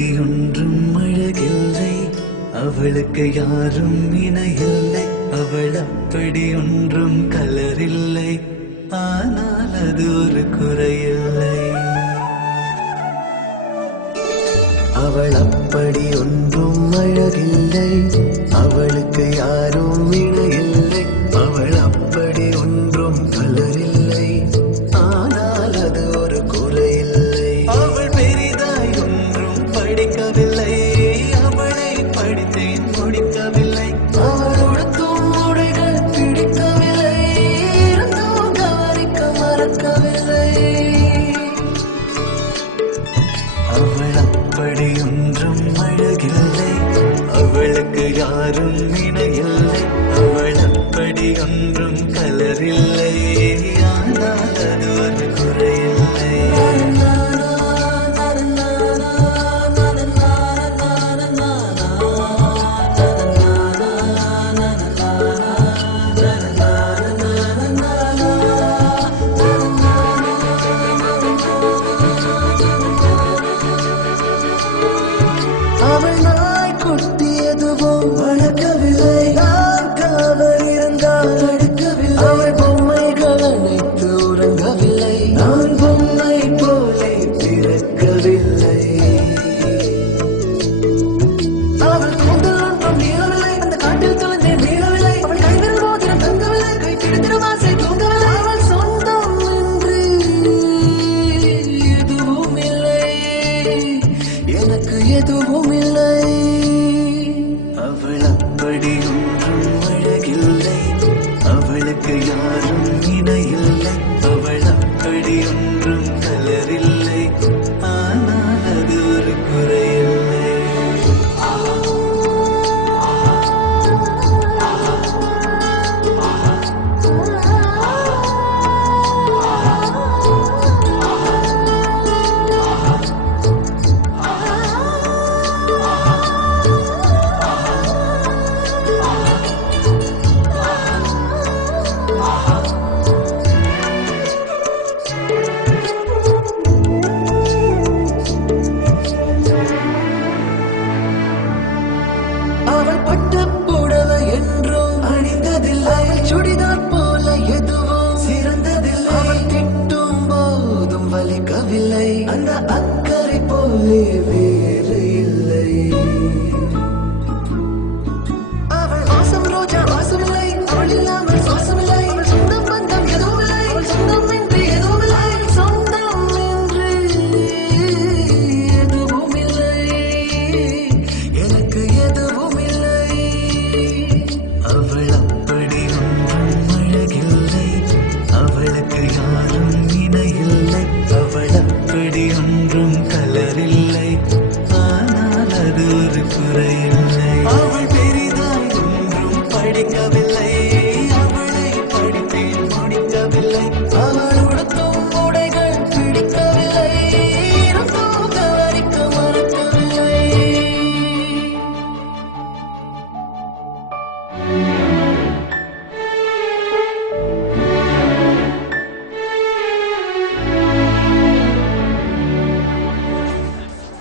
அப்படியொன்றும் அழகில்லை, அவளுக்கு யாரும் இணையில்லை. அவள் அப்படியொன்றும் கலரில்லை, ஆனால் அது ஒரு குறையில்லை. அவள் அப்படி ஒன்றும் அழகில்லை, அவளுக்கு யாரும் இணையில்லை. அவள் அப்படி ஒன்றும் கலரில்லை, ஆனால் அது ஒரு குறையில்லை. அவள் பெரிதாய் ஒன்றும் படிக்கவில்லை, அவளை படித்தேன் முடிக்கவில்லை. அவள் உடுத்தும் உடைகள் பிடிக்கவில்லை, இருந்தும் கவனிக்க மறக்கவில்லை. அவள் அப்படியொன்றும் அழகில்லை, அவளுக்கு யாரும் இணையில்லை. அவள் அப்படியொன்றும் கலரில்லை, ஆனால் அது ஒரு குறையில்லை. அவள் நாய் குட்டி எதுவும் வளர்க்கவில்லை, நான் காவல் இருந்தால் தடுக்கவில்லை. அவள் பொம்மைகள் அனைத்து உறங்கவில்லை, நான் பொம்மை போலே பிறக்கவில்லை. அவள் கூந்தல் ஒன்றும் நீளவில்லை, அந்த காட்டில் தொலைந்தேன் நீளவில்லை. அவள் கைவிரல் மோதிரம் தங்கவில்லை, கை பிடித்திடும் ஆசை தூங்கவில்லை. அவள் சொந்தம் என்று எதுவும் இல்லை, எனக்கு எதுவும் இல்லை. அவள் அப்படி ஒன்றும் அழகில்லை, அவளுக்கு யாரும் இணையில்லை. அவள் அப்படி ஒன்றும் கலரில்லை, ஆனால் அது ஒரு குறையில்லை. அவள் பட்டு புடவை என்றும் அணிந்ததில்லை, சுடிதார் போல எதுவும் சிறந்ததில்லை. அவள் திட்டும் போதும் வலிக்கவில்லை, அந்த அக்கறை போலே வேறு இல்லை. அவள் வாசம் ரோஜா வாசமில்லை, அவள் இல்லாமல் சுவாசமில்லை. அவள் சொந்தம் பந்தம் எதுவும் இல்லை, அவள் சொந்தம் என்று எதுவும் இல்லை. சொந்தம் என்று எதுவும் இல்லை, எனக்கு எதுவும் இல்லை. அவள் அப்படி ஒன்றும் அழகில்லை, அவளுக்கு யாரும் இணையில்லை. அவள் அப்படி ஒன்றும்